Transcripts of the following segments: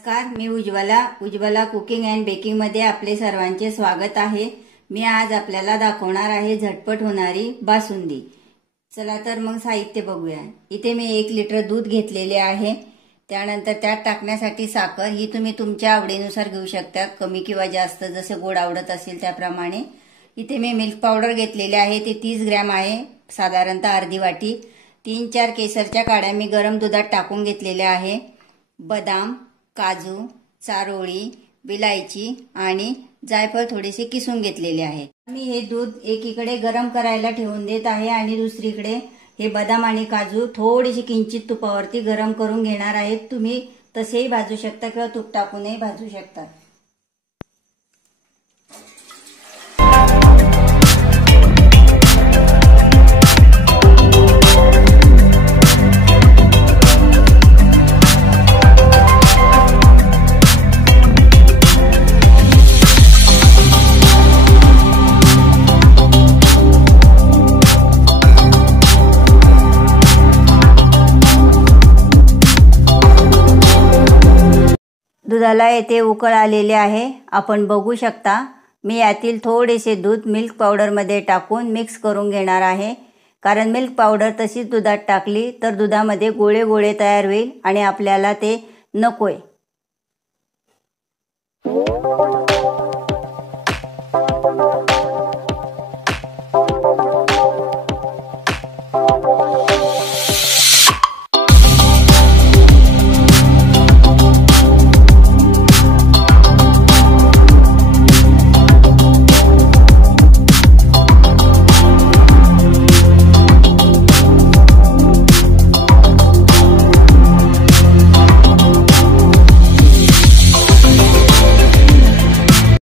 नमस्कार, मी Ujjwala cooking and baking मध्ये आपले सर्वांचे स्वागत आहे। मी आज आपल्याला दाखवणार आहे झटपट होणारी बासुंदी। चला तर मग साहित्य बघूया। इथे मी 1 लिटर दूध घेतलेले आहे। त्यानंतर त्यात टाकण्यासाठी साखर ही तुम्ही तुमच्या आवडीनुसार घेऊ शकता, कमी किंवा जास्त जसे गोड आवडत असेल त्याप्रमाणे। इथे मी मिल्क पावडर घेतलेले आहे, ते 30 ग्रॅम आहे, साधारणतः अर्धी वाटी। 3-4 केसरच्या काड्या मी गरम दुधात टाकून घेतलेल्या आहे। बदाम, काजू, चारोळी, विलायची आणि जायफळ थोडेसे किसून घेतलेले आहे। मी हे दूध एकीकडे गरम करायला ठेवून देत आहे आणि दुसरीकडे हे बदाम आणि काजू थोडीशी किंचित तुपावरती गरम करून घेणार आहे। तुम्ही तसेही भाजू शकता किंवा तूप टाकूनही भाजू शकता। दुधाला येथे उकळ आलेले आहे, आपण बघू शकता। मी यातील थोडेसे दूध मिल्क पावडर मध्ये टाकून मिक्स करून घेणार आहे, कारण मिल्क पावडर तशीच दुधात टाकली तर दुधामध्ये गोळे गोळे तयार होईल आणि आपल्याला ते नकोय।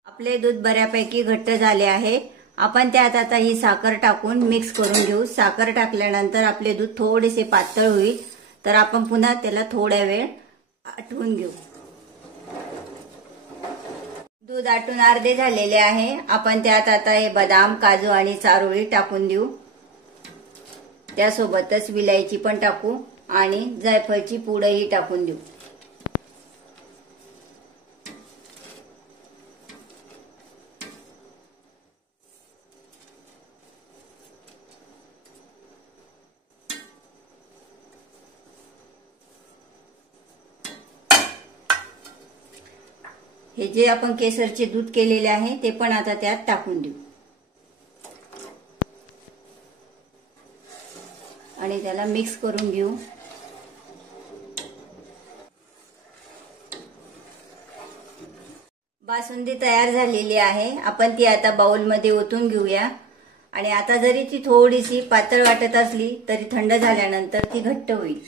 आपले दूध बऱ्यापैकी घट्ट झाले आहे। आपण त्यात आता ही साखर टाकून मिक्स करून घेऊ। साखर टाकल्यानंतर आपले दूध थोडेसे पातळ होईल, तर आपण पुन्हा त्याला थोडा वेळ आटवून घेऊ। दूध आटून अर्धे झालेले आहे। आपण त्यात आता हे बदाम, काजू आणि चारोळी टाकून देऊ। त्यासोबतच विलायची पण टाकू आणि जायफळची पूडही टाकून देऊ। हे जे आपण केसरचे दूध केलेले आहे ते पण आता त्यात टाकून देऊ आणि त्याला मिक्स करून घेऊ। बासुंदी तयार झालेली आहे। आपण ती आता बाउल मध्ये ओतून घेऊया आणि आता जरी ती थोडीशी पातळ वाटत असली तरी थंड झाल्यानंतर ती घट्ट होईल।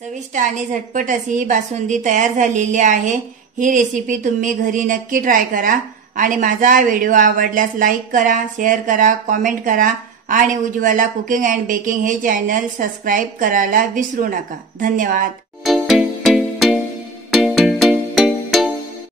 चविष्ट आणि झटपट अशी ही बासुंदी तयार झालेली आहे। ही रेसिपी तुम्ही घरी नक्की ट्राय करा आणि माझा हा व्हिडिओ आवडल्यास लाईक करा, शेअर करा, कमेंट करा आणि उज्ज्वला कुकिंग अँड बेकिंग हे चॅनल सबस्क्राइब करायला विसरू नका। धन्यवाद।